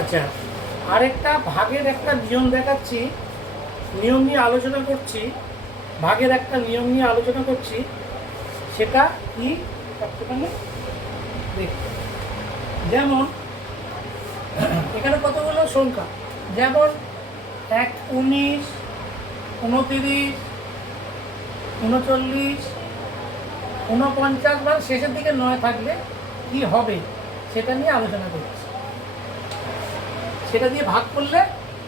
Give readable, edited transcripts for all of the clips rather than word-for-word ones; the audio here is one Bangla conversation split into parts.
আচ্ছা, আরেকটা ভাগের একটা নিয়ম দেখাচ্ছি, নিয়ম নিয়ে আলোচনা করছি, ভাগের একটা নিয়ম নিয়ে আলোচনা করছি। সেটা কি একটুখানি দেখতে, যেমন এখানে কতগুলো সংখ্যা, যেমন 1, 19, 29, 39, 49, মানে শেষের দিকে 9 থাকলে কি হবে সেটা নিয়ে আলোচনা করছি। সেটা দিয়ে ভাগ করলে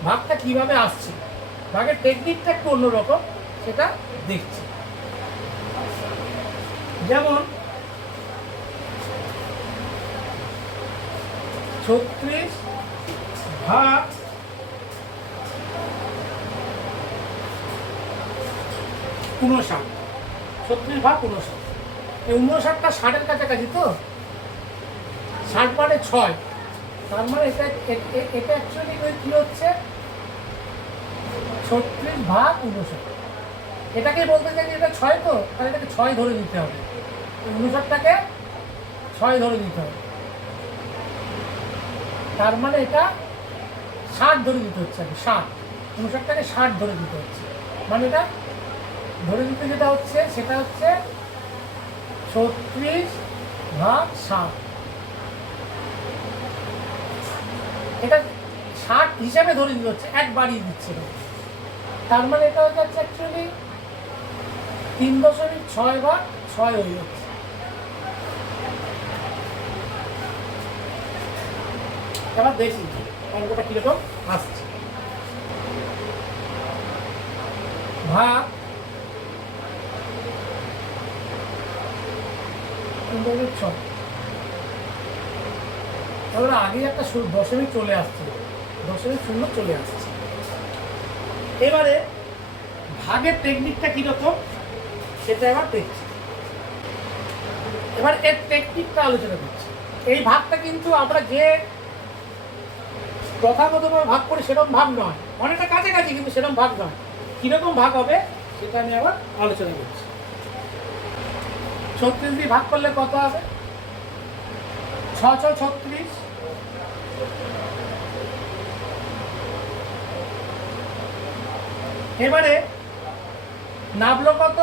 ভাগটা কিভাবে আসছে, ভাগের টেকনিকটা একটু অন্যরকম, সেটা দেখছি। যেমন 36 ভাগ 59, 36 ভাগ 59, এই 59টা 60-এর কাছাকাছি, তো 60 মানে 6, তার মানে এটা অ্যাকচুয়ালি কি হচ্ছে 36 ভাগ 59। এটাকে বলতে চাই যে এটা 6, তো তাহলে এটাকে 6 ধরে নিতে হবে, 59টাকে 6 ধরে নিতে হবে, তার মানে এটা 60 ধরে দিতে হচ্ছে। আর 60, 59টাকে 60 ধরে দিতে হচ্ছে, মানে এটা ধরে দিতে যেটা হচ্ছে সেটা হচ্ছে 36 ভাগ 60। এটা 60 হিসাবে ধরে দিতে হচ্ছে, এক বাড়িয়ে দিচ্ছে না, তার মানে এটা হচ্ছে অ্যাকচুয়ালি 3.6 ভাগ 6 হয়ে যাচ্ছে। এবার দেখি অঙ্কটা কিরকম আসছে। ভাগ 3.6, তাহলে আগে একটা দশমিক চলে আসছে, দশমিক শূন্য চলে আসছে। এবারে ভাগের টেকনিকটা কীরকম সেটা এবার দেখছি। এবার এর টেকনিকটা আলোচনা করছি। এই ভাগটা কিন্তু আমরা যে প্রথাগতভাবে ভাগ করি সেরকম ভাগ নয়, অনেকটা কাছাকাছি, কিন্তু সেরকম ভাগ নয়। কীরকম ভাগ হবে সেটা আমি আবার আলোচনা করছি। 36 দিয়ে ভাগ করলে কত হবে? 6 6 36, এবারে নামলো কত?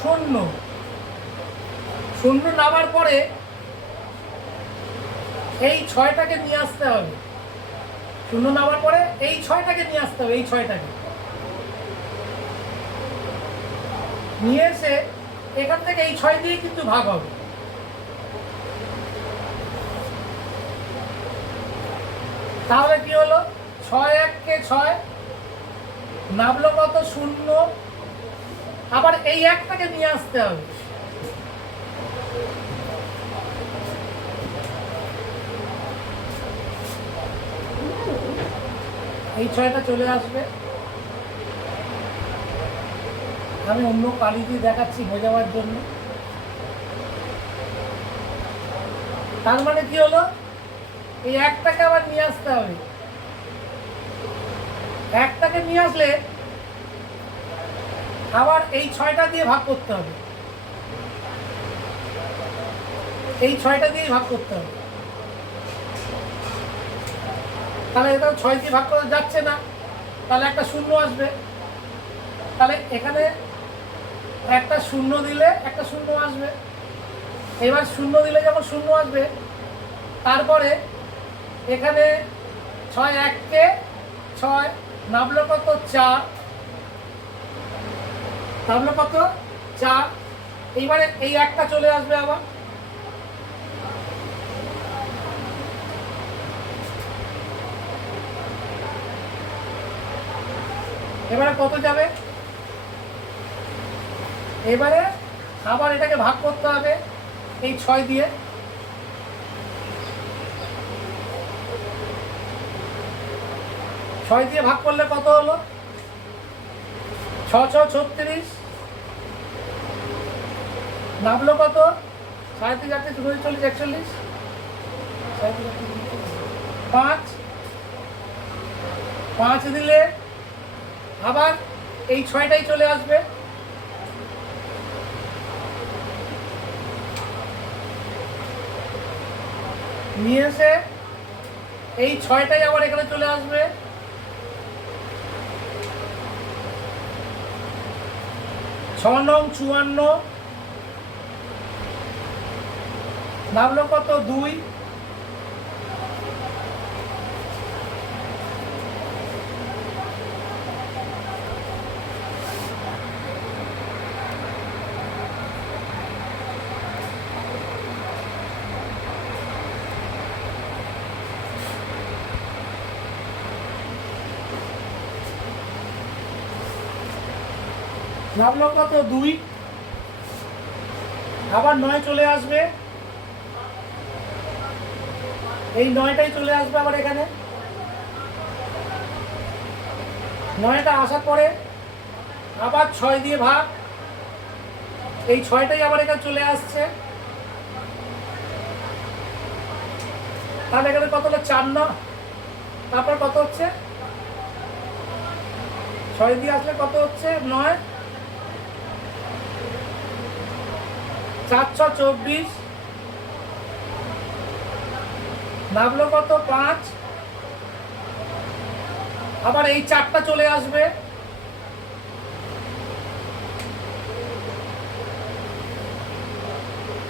0। 0 নামার পরে এই 6টাকে নিয়ে আসতে হবে, 0 নামার পরে এই 6টাকে নিয়ে আসতে হবে, এই 6টাকে নিয়ে এসে এখান থেকে এই 6 দিয়ে কিন্তু ভাগ হবে। তাহলে কি হলো? 6 1 কে 6, নামলো কত? 0, আবার এই 1টাকে নিয়ে আসতে হবে, এই 6টা চলে আসবে। আমি অন্য কালি দিয়ে দেখাচ্ছি বোঝাবার জন্য। তার মানে কি হলো? এই 1টাকে আবার নিয়ে আসতে হবে, 1টাকে নিয়ে আসলে আবার এই 6টা দিয়ে ভাগ করতে হবে, এই 6টা দিয়ে ভাগ করতে হবে। তাহলে এটা 6 দিয়ে ভাগ করা যাচ্ছে না, তাহলে একটা 0 আসবে। তাহলে এখানে একটা 0 দিলে একটা 0 আসবে। এবার 0 দিলে যখন 0 আসবে, তারপরে এখানে 6 1 কে 6, নামলো কত? 4, নামলো কত? 4। এইবারে এই 1টা চলে আসবে আবার, এবারে কত যাবে? এবারে আবার এটাকে ভাগ করতে হবে এই 6 দিয়ে। 6 দিয়ে ভাগ করলে কত হলো? 6 6 36, নামলো কত? 37 38 39 40 41, 5 5 দিলে আবার এই 6টাই চলে আসবে, নিয়ে এসে এই 6টাই আবার এখানে চলে আসবে। 6 নং 54, নামলো কত 2, নামলো কত 2, আবার 9 চলে আসবে, এই 9টাই চলে আসবে আবার এখানে। 9টা আসার পরে আবার 6 দিয়ে ভাগ, এই 6টাই আবার এখানে চলে আসছে। তাহলে এখানে কত হলো 4 না, তারপর কত হচ্ছে 6 দিয়ে আসলে কত হচ্ছে 9, 4 6 24, নামলো কত 5, আবার এই 4টা চলে আসবে,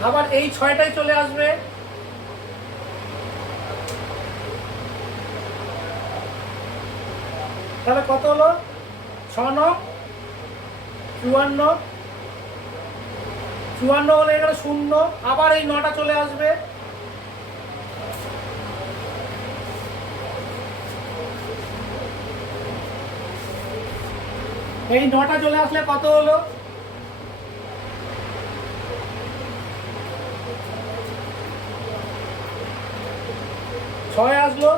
আবার এই 6টাই চলে আসবে, তাহলে কত হলো 6 নং 54, 54 হলে এখানে 0, আবার এই 9টা চলে আসবে, এই 9টা চলে আসলে কত হলো 6 আসলো,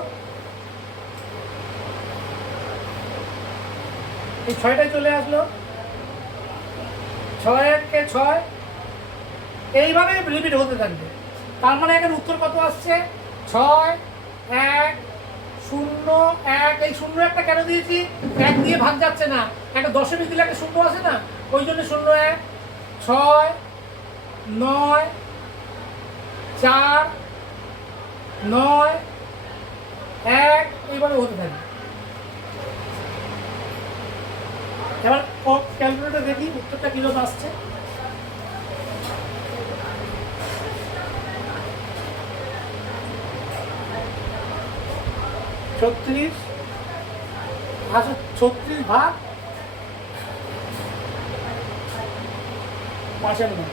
এই 6টাই চলে আসলো, 6 1 6, এইভাবে রিপিট হতে থাকবে। তার মানে এখানে উত্তর কত আসছে 6 1 0 1, এই 0 একটা কেন দিয়েছি, 1 দিয়ে ভাগ যাচ্ছে না, একটা দশমিক দিলে একটা 0 আসে না, ওই জন্য 0 1 6 9 4 9 1, এইভাবে হতে থাকবে। এবার ক্যালকুলেটর দেখি উত্তরটা কিরকম আসছে। ছত্রিশ, আচ্ছা 36 ভাগ 55,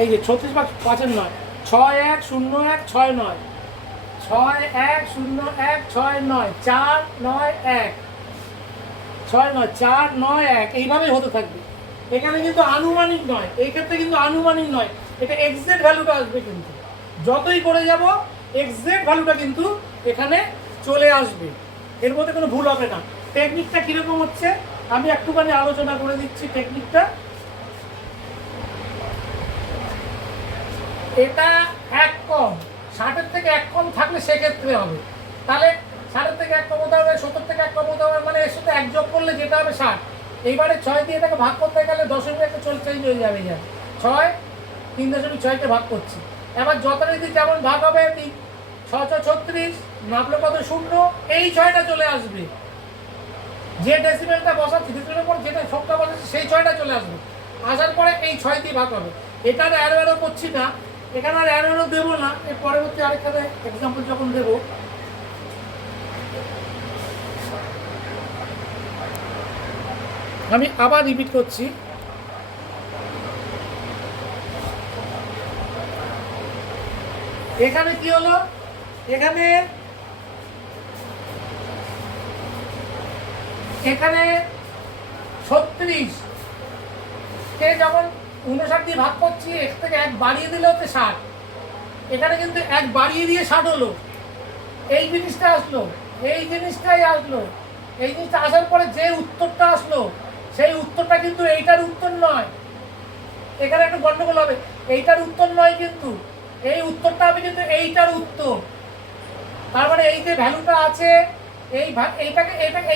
এই যে 36 ভাগ 55, 6 1 0 1 6 9, 6 1 0 1 6 9, 4 9 1 6 9 4 9 1, এইভাবেই হতে থাকবে। এখানে কিন্তু আনুমানিক নয়, এই ক্ষেত্রে কিন্তু আনুমানিক নয়, এটা এক্সাক্ট ভ্যালুটা আসবে, কিন্তু যতই করে যাব এক্সাক্ট ভ্যালুটা কিন্তু এখানে চলে আসবে, এর মধ্যে কোনো ভুল হবে না। টেকনিকটা কীরকম হচ্ছে আমি একটুখানি আলোচনা করে দিচ্ছি। টেকনিকটা এটা 1 কম, 60-এর থেকে 1 কম থাকলে সেক্ষেত্রে হবে, তাহলে 60-এর থেকে 1 কম হতে হবে, 70 থেকে 1 কম হতে হবে, মানে এর সাথে 1 যোগ করলে যেটা হবে 60। এইবারে 6 দিয়ে এটাকে ভাগ করতে গেলে দশমিক একটা চেঞ্জ হয়ে যাবে, 6 3.6কে ভাগ করছি, এবার যথারীতি যেমন ভাগ হবে 6 6 36, নামলো কত 0, এই 6টা চলে আসবে, যে ডেসিমেলটা বসাচ্ছি ডেসিমেলের পর যেটা সংখ্যা বসাচ্ছি সেই 6টা চলে আসবে, আসার পরে এই 6 দিয়ে ভাগ হবে। এটা আর অ্যারো করছি না, এখানে আর অ্যারো দেবো না, এর পরবর্তী আরেকটাতে এক্সাম্পল যখন দেবো আমি আবার রিপিট করছি। এখানে কি হলো, এখানে এখানে 36 কে যখন 59 দিয়ে ভাগ করছি, এক থেকে 1 বাড়িয়ে দিলে হচ্ছে 60, এখানে কিন্তু 1 বাড়িয়ে দিয়ে 60 হলো, এই জিনিসটা আসলো, এই জিনিসটাই আসলো, এই জিনিসটা আসার পরে যে উত্তরটা আসলো সেই উত্তরটা কিন্তু এইটার উত্তর নয়, এখানে একটা গন্ডগোল হবে, এইটার উত্তর নয়, কিন্তু এই উত্তরটা হবে কিন্তু এইটার উত্তর। তার মানে এই যে ভ্যালুটা আছে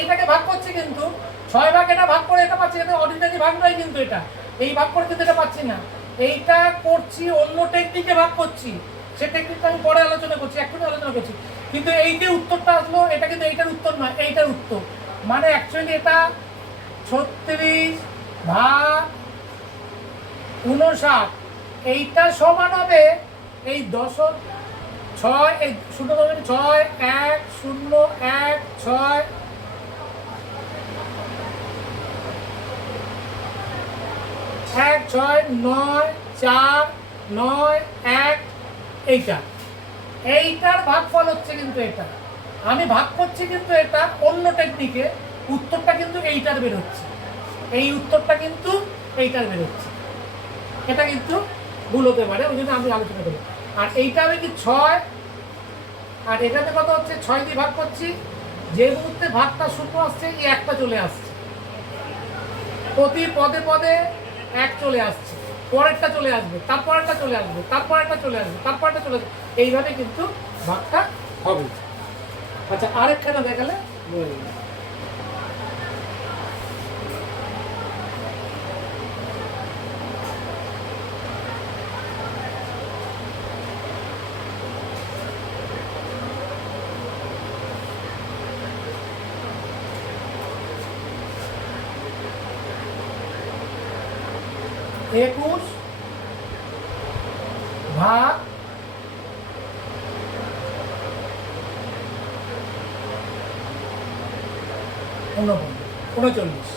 এইটাকে ভাগ করছে, কিন্তু 6 ভাগ এটা ভাগ করে এটা পাচ্ছি, এটা অর্ডিনারি ভাগ নয়, কিন্তু এটা এই ভাগ করে কিন্তু এটা পাচ্ছি না, এইটা করছি অন্য টেকনিকে ভাগ করছি, সে টেকনিকটা আমি পরে আলোচনা করছি, এক্ষুনি আলোচনা করছি। কিন্তু এই যে উত্তরটা আসলো এটা কিন্তু এইটার উত্তর নয়, এইটার উত্তর। মানে অ্যাকচুয়ালি এটা 36 ভাগ 59, এইটা সমান হবে এই 10-6, এই 0.6 1 0 1 6 1 6 9 4 9 1, এইটার ভাগফল হচ্ছে কিন্তু এটা। আমি ভাগ করছি কিন্তু এটা অন্য টেকনিকে, উত্তরটা কিন্তু এইটার বেরোচ্ছে, এই উত্তরটা কিন্তু এইটার বেরোচ্ছে। এটা কিন্তু ভুল হতে পারে, ওই জন্য আমি আলোচনা করি। আর এইটা আমি কি 6, আর এটাতে কত হচ্ছে 6 দিয়ে ভাগ করছি, যে মুহূর্তে ভাগটা শূন্য আসছে এই একটা চলে আসছে, প্রতি পদে পদে এক চলে আসছে, পরেরটা চলে আসবে, তারপরেরটা চলে আসবে, তারপরেরটা চলে আসবে, তারপরেরটা চলে আসবে, এইভাবে কিন্তু ভাগটা হবে। আচ্ছা, আরেকখানা দেখালে একুশ ভাগ 39,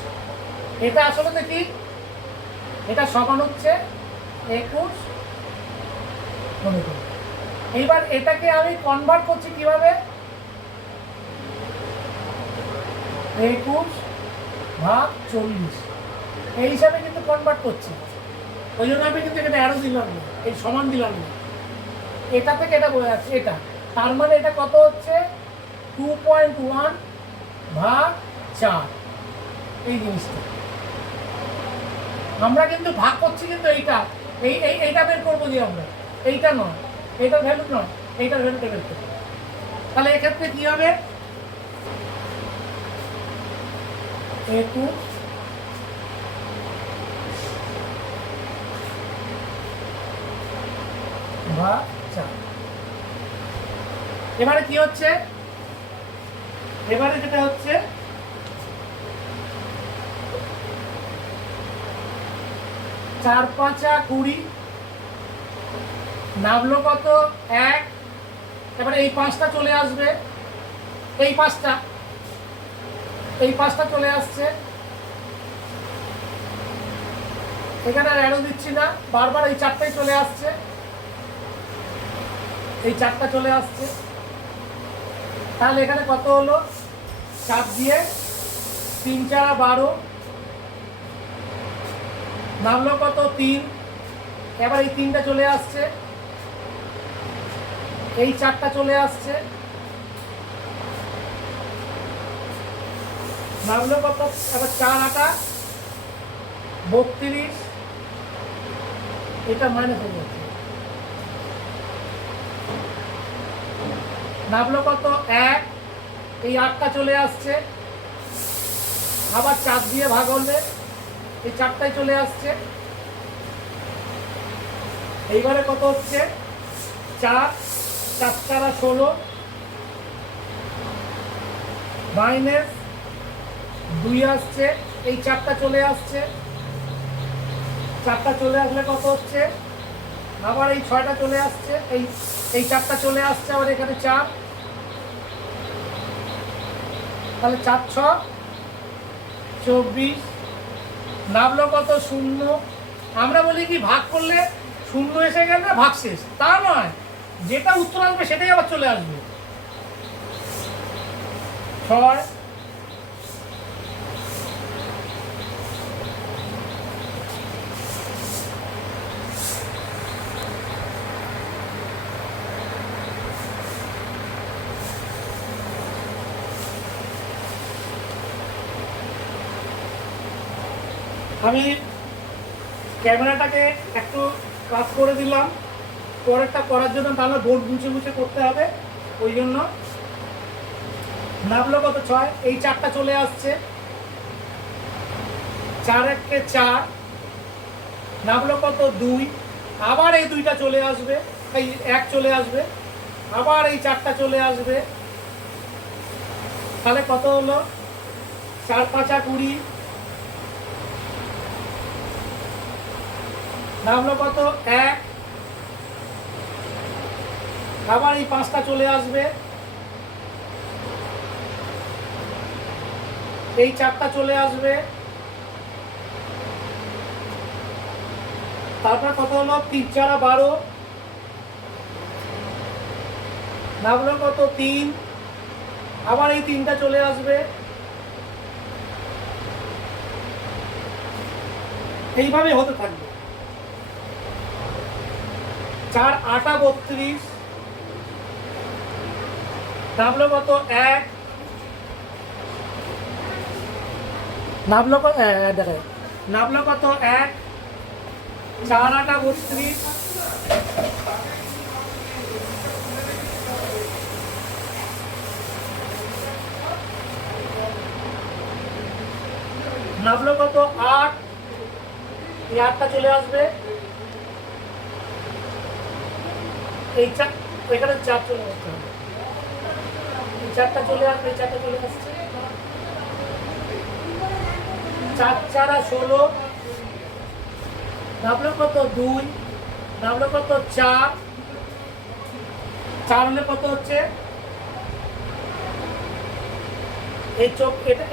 এটা আসলে দেখি এটা সমান হচ্ছে 21 39। এইবার এটাকে আমি কনভার্ট করছি কিভাবে, 21 ভাগ 40, এই হিসাবে কিন্তু কনভার্ট করছি। ওই জন্য আমি কিন্তু এটা অ্যারো দিলাম না, এই সমান দিলাম না, এটা থেকে এটা বোঝা যাচ্ছে এটা। তার মানে এটা কত হচ্ছে 2.1 ভাগ 4, এই জিনিসটা আমরা কিন্তু ভাগ করছি কিন্তু এইটা, এইটা বের করবো যে আমরা, এইটা নয়, এইটার ভ্যালু নয়, এইটার ভ্যালুটা বের করবো। তাহলে এক্ষেত্রে কি হবে, 21 ভাগ 4। এবারে কি হচ্ছে, এবারে যেটা হচ্ছে 4 5 20, নামলো কত 1, এবারে এই 5টা চলে আসবে, এই 5টা চলে আসছে, এখানে আর অ্যারো দিচ্ছি না, বারবার এই 4টাই চলে আসছে, এই 4টা চলে আসছে। তাহলে এখানে কত হলো, 4 দিয়ে 3 4 12, নামলো কত 3, এবার এই 3টা চলে আসছে, এই 4টা চলে আসছে, নামলো কত, এবার 4 8 32, এটা মাইনাস হয়ে যাচ্ছে, নামলো কত 1, এই 8টা চলে আসছে, আবার 4 দিয়ে ভাগ হলে এই 4টাই চলে আসছে। এইবারে কত হচ্ছে 4 4 4 16, মাইনাস 2 আসছে, এই 4টা চলে আসছে, 4টা চলে আসলে কত হচ্ছে, আবার এই 6টা চলে আসছে, এই 4টা চলে আসছে, আবার এখানে 4, তাহলে 4 6 24, নামলো কত 0। আমরা বলি কি ভাগ করলে 0 এসে গেলে ভাগ শেষ, তা নয়, যেটা উত্তর আসবে সেটাই আবার চলে আসবে। 6 আমি ক্যামেরাটাকে একটু কাজ করে দিলাম, পরেরটা করার জন্য তাহলে বোর্ড মুছে মুছে করতে হবে, ওই জন্য। নামলো কত 6, এই 4টা চলে আসছে, 4 1 4, নামলো কত 2, আবার এই 2টা চলে আসবে, এই 1 চলে আসবে, আবার এই 4টা চলে আসবে, তাহলে কত হলো 4 5 20, নামলো কত 1, আবার এই 5টা চলে আসবে, এই 4টা চলে আসবে, তারপর কত হলো 3 4 12, নামলো কত 3, আবার এই 3টা চলে আসবে, এইভাবে হতে থাকবে। 4 8 32, নামলো কত 1, নামলো কত দেখে নামলো কত 1, 4 8 32, নামলো কত 8, এই 8টা চলে আসবে, এই 4, এখানে 4 চলে আসতে হবে, এই 4টা চলে আসবে, এই 4টা চলে আসছে, 4 4 16, নামলো কত 2, নামলো কত 4, 4 হলে কত হচ্ছে এই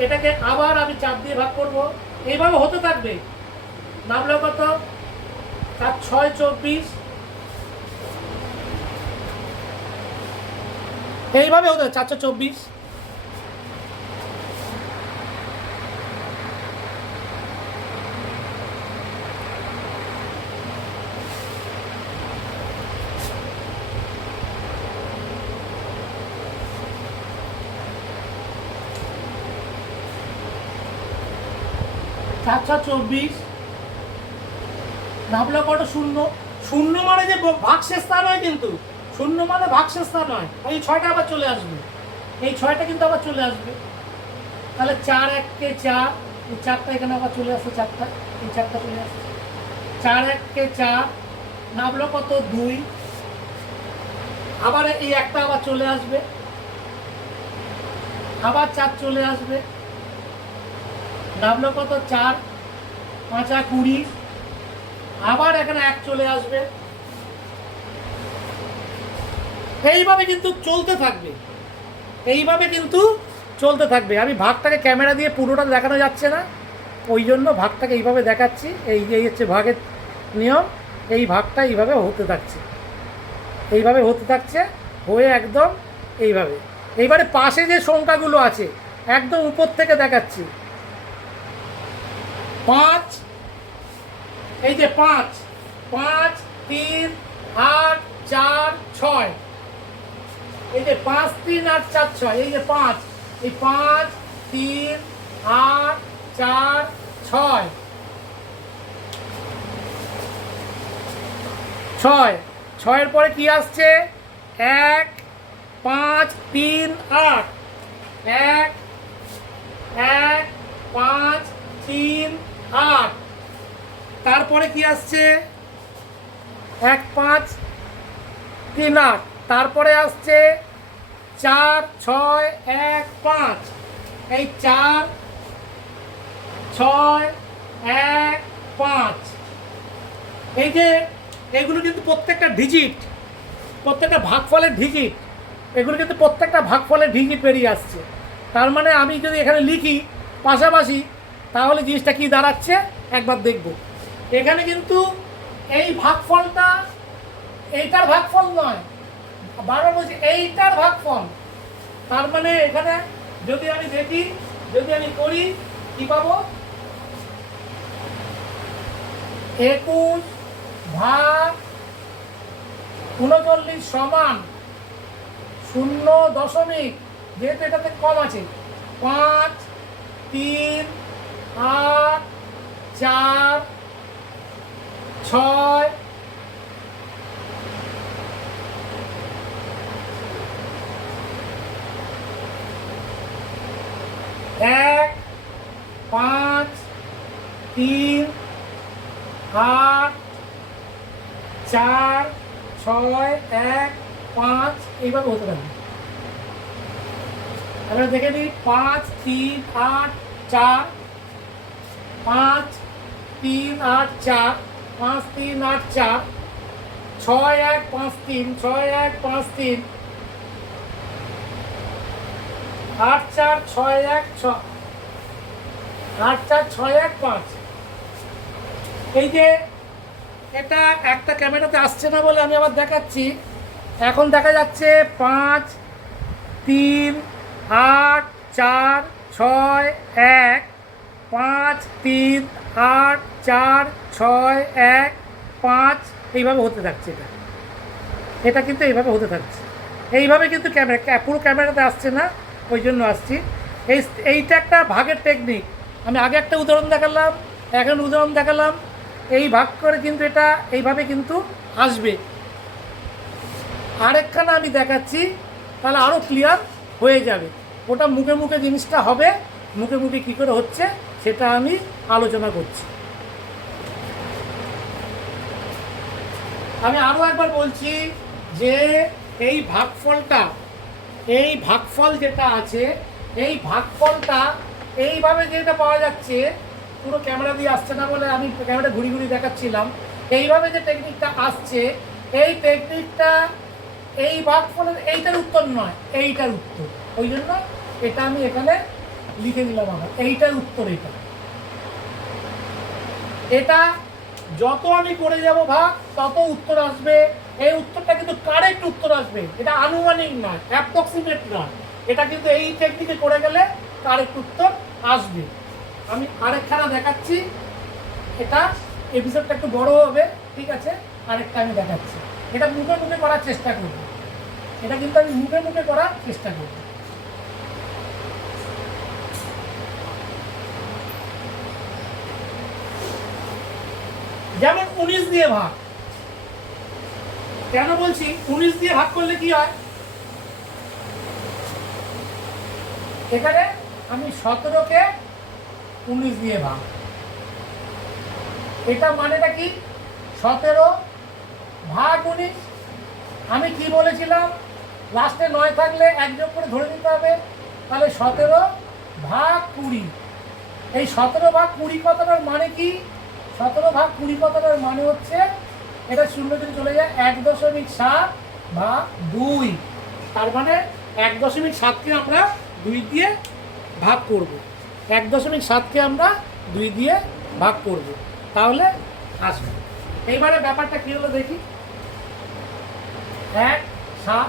এটাকে আবার আমি 4 দিয়ে ভাগ করব, এইভাবে হতে থাকবে। নামলো কত 4 6 24, এইভাবে হতে 424, আচ্ছা 24, নামলো কত 0, 0 মানে যে ভাগশেষ তা নয়, কিন্তু 0 মানে ভাগশেষ তা নয়, এই 6টা আবার চলে আসবে, এই 6টা কিন্তু আবার চলে আসবে, তাহলে 4 1 কে 4, এই 4টা এখানে আবার চলে আসছে, 4টা এই 4টা চলে আসছে, 4 1 কে 4, নামলো কত 2, আবার এই একটা আবার চলে আসবে, আবার 4 চলে আসবে, নামলো কত 4 5 20, আবার এখানে 1 চলে আসবে, এইভাবে কিন্তু চলতে থাকবে, এইভাবে কিন্তু চলতে থাকবে। আমি ভাগটাকে ক্যামেরা দিয়ে পুরোটা দেখানো যাচ্ছে না, ওই জন্য ভাগটাকে এইভাবে দেখাচ্ছি, এই হচ্ছে ভাগের নিয়ম, এই ভাগটা এইভাবে হতে থাকছে, এইভাবে হতে থাকছে, হয়ে একদম এইভাবে। এইবারে পাশে যে সংখ্যাগুলো আছে একদম উপর থেকে দেখাচ্ছি, 5, এই যে 5 5 3 8 4 6, এই যে 5 3 8 4 6, এই যে 5, এই 5 3 8 4 6 6, 6 এর পরে কি আসছে 1 5 3 8, 1 1 5 3 8, তারপরে কি আসছে 1 5 3 8, তারপরে আসছে 4 6 1 5, এই 4 6 1 5, এই যে এগুলো কিন্তু প্রত্যেকটা ডিজিট, প্রত্যেকটা ভাগফলের ডিজিট, এগুলো কিন্তু প্রত্যেকটা ভাগফলের ডিজিট বেরিয়ে আসছে। তার মানে আমি যদি এখানে লিখি পাশাপাশি, তাহলে জিনিসটা কি দাঁড়াচ্ছে একবার দেখব। এখানে কিন্তু এই ভাগফলটা এইটার ভাগফল নয়, বারবার বলছি এইটার ভাগফল, তার মানে এখানে যদি আমি দেখি, যদি আমি করি কি পাবো 21 ভাগ 39 সমান 0 যেহেতু এটাতে কম আছে 5 3 8 4 6 1 5 3 8 4 6 1 5 এইভাবে হতে থাকবে। এবারে দেখে নিই 5 3 8 4 5 3 8 4 5 3 8 4 6 1 5 3 6 1 5 3 8 4 6 1 6 8 4 6 1 5। এই যে এটা একটা ক্যামেরাতে আসছে না বলে আমি আবার দেখাচ্ছি। এখন দেখা যাচ্ছে 5 3 8 4 6 1 5 3 8 4 6 1 5 এইভাবে হতে থাকছে। এটা কিন্তু এইভাবে হতে থাকছে, এইভাবে কিন্তু পুরো ক্যামেরাতে আসছে না, ওই জন্য আসছি। এইটা একটা ভাগের টেকনিক। আমি আগে একটা উদাহরণ দেখালাম, এখন উদাহরণ দেখালাম। এই ভাগ করে কিন্তু এটা এইভাবে কিন্তু আসবে। আরেকখানা আমি দেখাচ্ছি, তাহলে আরও ক্লিয়ার হয়ে যাবে। ওটা মুখে মুখে জিনিসটা হবে, মুখে মুখে কী করে হচ্ছে সেটা আমি আলোচনা করছি। আমি আরও একবার বলছি যে এই ভাগফল যেটা আছে, এই ভাগফলটা এইভাবে যেটা পাওয়া যাচ্ছে, পুরো ক্যামেরা দিয়ে আসছে না বলে আমি ক্যামেরা ঘুরি ঘুরি দেখাচ্ছিলাম। এইভাবে যে টেকনিকটা আসছে, এই টেকনিকটা এই ভাগফলের এইটার উত্তর নয়, এইটার উত্তর। ওই জন্য এটা আমি এখানে লিখে দিলাম, আমার এইটার উত্তর। এটা যত আমি করে যাব ভাগ, তত উত্তর আসবে। এই উত্তরটা কিন্তু কারেক্ট উত্তর আসবে, এটা আনুমানিক নয়, অ্যাপ্রক্সিমেট নয়। এটা কিন্তু এই টেকনিকে করে গেলে কারেক্ট উত্তর আসবে। আমি আরেকখানা দেখাচ্ছি, এটা এপিসোডটা একটু বড় হবে, ঠিক আছে? আরেকটা আমি দেখাচ্ছি। এটা মুখে মুখে করার চেষ্টা করব, এটা কিন্তু আমি মুখে মুখে করার চেষ্টা করব। যেমন 19 দিয়ে ভাগ। কেন বলছি 19 দিয়ে ভাগ করলে কি হয়? এখানে আমি 17কে 19 দিয়ে ভাগ, এটা মানেটা কি? 17 ভাগ 19। আমি কি বলেছিলাম? লাস্টে 9 থাকলে 1 যোগ করে ধরে নিতে হবে, তাহলে 17 ভাগ 20। এই 17 ভাগ 20 কথাটার মানে কি? 17 ভাগ 20 কথাটার মানে হচ্ছে, এটা শূন্য যদি চলে যায় 1.7 ভাগ 2। তার মানে 1.7কে আমরা 2 দিয়ে ভাগ করব। 1.7কে আমরা 2 দিয়ে ভাগ করব, তাহলে আসবে। এইবারে ব্যাপারটা কী হলো দেখি। 1 7,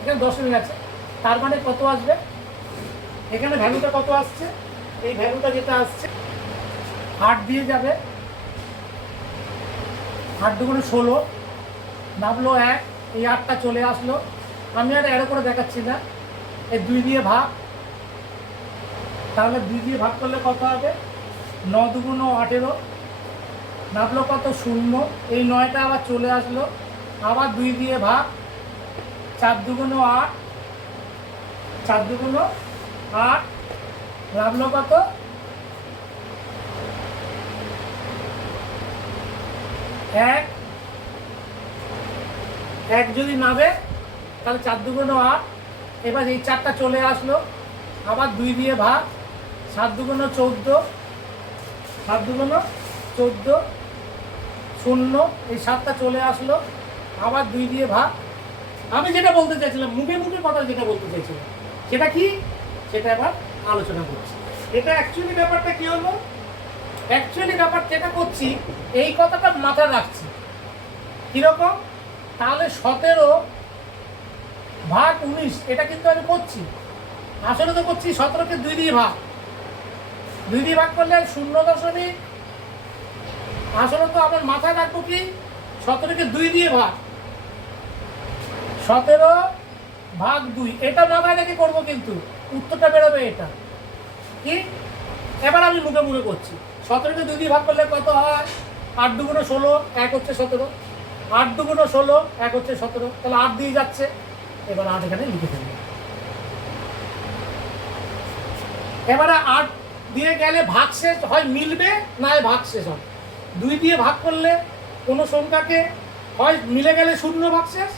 এখানে দশমিক আছে, তার মানে কত আসবে? এখানে ভ্যালুটা কত আসছে? এই ভ্যালুটা যেটা আসছে 8 দিয়ে যাবে, 8 দুগুণে 16, নামলো 1, এই 8টা চলে আসলো। আমি আর এরো করে দেখাচ্ছি না, এই 2 দিয়ে ভাগ, তাহলে 2 দিয়ে ভাগ করলে কত হবে? 9 দুগুণ 18, নামলো কত? 0, এই 9টা আবার চলে আসলো, আবার 2 দিয়ে ভাগ, 4 দুগুণ 8, 4 দুগুণ 8, নামলো কত? 1, 1 যদি নামে তাহলে 4 দুগুণ 8, এবার এই 4টা চলে আসলো, আবার 2 দিয়ে ভাগ, 7 দুগুণ 14, 7 দুগুণ 14, 0, এই 7টা চলে আসলো, আবার 2 দিয়ে ভাগ। আমি যেটা বলতে চাইছিলাম, মুখে মুখে কথা যেটা বলতে চাইছিলাম, সেটা কি? সেটা আবার আলোচনা করছি। এটা অ্যাকচুয়ালি ব্যাপারটা কি হলো? অ্যাকচুয়ালি ব্যাপার যেটা করছি, এই কথাটা মাথায় রাখছি। কীরকম? তাহলে 17 ভাগ 19, এটা কিন্তু আমি করছি, আসলে তো করছি 17কে 2 দিয়ে ভাগ। 2 দিয়ে ভাগ করলে 0., আসলে তো আমার মাথায় রাখবো কি? 17কে 2 দিয়ে ভাগ, 17 ভাগ 2, এটা মাথায় রেখে করবো, কিন্তু উত্তরটা বেরোবে এটা কি? এবার আমি মুখে মুখে করছি। 17কে 2 দিয়ে ভাগ করলে কত হয়? 8 দুগুণ 16, 1 হচ্ছে 17, 8 দুগুণ 16, 1 হচ্ছে 17, তাহলে 8 দিয়ে যাচ্ছে। এবার 8 এখানে লিখে ফেলবো। এবারে 8 দিয়ে গেলে ভাগশেষ হয় মিলবে, না ভাগশেষ হয়। 2 দিয়ে ভাগ করলে কোনো সংখ্যাকে হয় মিলে গেলে শূন্য ভাগশেষ,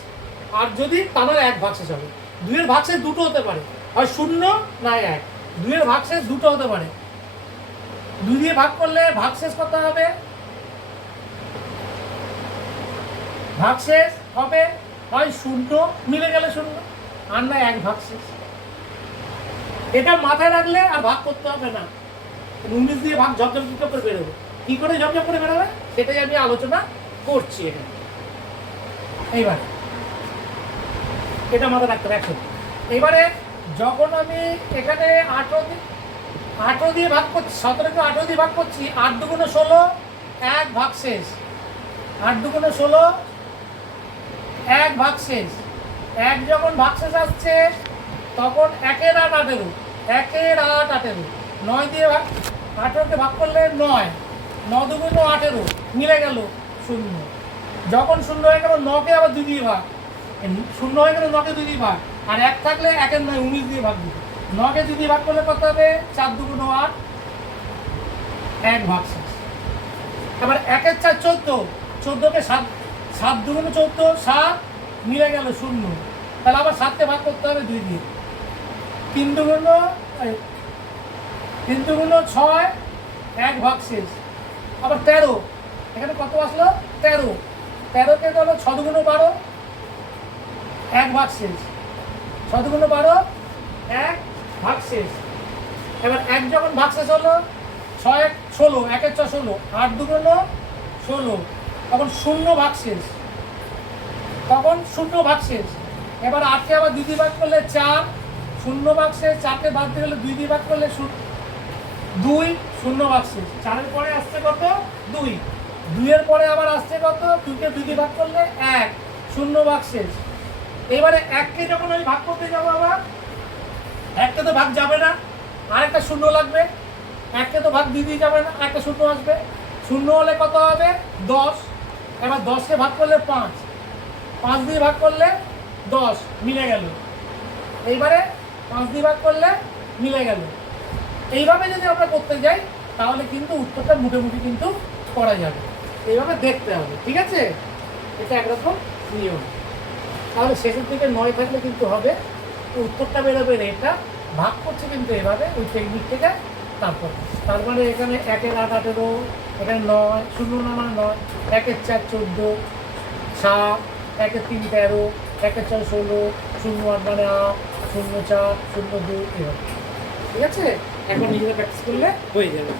আর যদি তাহলে এক ভাগশেষ হবে। দুইয়ের ভাগশেষ দুটো হতে পারে, হয় শূন্য না এক। দুইয়ের ভাগশেষ দুটো হতে পারে। দুই দিয়ে ভাগ করলে ভাগশেষ কত হবে? ভাগশেষ হবে হয় শূন্য মিলে গেলে শূন্য, আর না এক ভাগশেষ। এটা মাথায় রাখলে আর ভাগ করতে হবে না। 19 দিয়ে ভাগ ঝপঝপ করে বেরোবে। কি করে ঝপঝপ করে বেরোবে সেটাই আমি আলোচনা করছি এখানে। এইবার এটা মাথায় রাখতে হবে একশো। এইবারে যখন আমি এখানে 18 দিয়ে ভাগ করছি, 17কে 18 দিয়ে ভাগ করছি, 8 দুগুণে 16, এক ভাগশেষ। 8 দুগুণে 16, এক ভাগশেষ। এক যখন ভাগশেষ আসছে তখন 1-এর 8 18, 1-এর 8 18, 9 দিয়ে ভাগ 18কে ভাগ করলে 9, 9 দুগুণে 18, মিলে গেল শূন্য। যখন শূন্য হয়ে গেল 9কে আবার 2 দিয়ে ভাগ, শূন্য হয়ে গেল 9কে 2 দিয়ে ভাগ, আর এক থাকলে 1-এর 9 19 দিয়ে ভাগ দিতে। 9কে 2 দিয়ে ভাগ করলে কত হবে? 4 দুগুণে 8, এক ভাগশেষ। এবার 1-এর 4 14, 14কে 7 দুগুণে 14, 7 মিলে গেল শূন্য। তাহলে আবার 7কে ভাগ করতে হবে 2 দিয়ে। 3 দুগুণে 6, এক ভাগশেষ। আবার 13, এখানে কত আসলো? 13, 13কে গেল 6 দুগুণে 12, এক ভাগশেষ। 6 দুগুণে 12, এক ভাগশেষ। এবার এক যখন ভাগশেষ হলো, 6 1 16, 1-এর 6 16, 8 দুগুণে 16, তখন শূন্য ভাগশেষ। তখন শূন্য ভাগশেষ। এবার 8কে আবার 2 দিয়ে ভাগ করলে 4, শূন্য ভাগশেষ। 4কে বাদ দিয়ে গেলে 2 দিয়ে ভাগ করলে 2, শূন্য ভাগশেষ। 4-এর পরে আসছে কত? 2। 2-এর পরে আবার আসছে কত? 2কে 2 দিয়ে ভাগ করলে 1, শূন্য ভাগশেষ। এবারে 1কে যখন আমি ভাগ করতে যাবো, আবার 1কে তো ভাগ যাবে না, আর একটা শূন্য লাগবে। 1কে তো ভাগ 2 দিয়ে যাবে না, একটা শূন্য আসবে। শূন্য হলে কত হবে? 10। এবার 10কে ভাগ করলে 5, 5 দিয়ে ভাগ করলে 10, মিলে গেল। এইবারে 5 দিয়ে ভাগ করলে মিলে গেল। এইভাবে যদি আমরা করতে যাই তাহলে কিন্তু উত্তরটা মোটামুটি কিন্তু করা যাবে। এইভাবে দেখতে হবে, ঠিক আছে? এটা একরকম নিয়ম। তাহলে শেষের দিকে 9 থাকলে কিন্তু হবে, উত্তরটা বেরোবে এটা। ভাগ করছে কিন্তু এভাবে ওই টেকনিক থেকে। তার মানে এখানে 1-এর 8 18, এখানে 9, শূন্য না মানে 9, 1-এর 4 14, 7, 1-এর 3 13, 1-এর 4 16, 0 8 মানে 8, 0 4, 0 2, এভাবে। ঠিক আছে? এখন নিজেরা প্র্যাকটিস করলে হয়ে যাবে।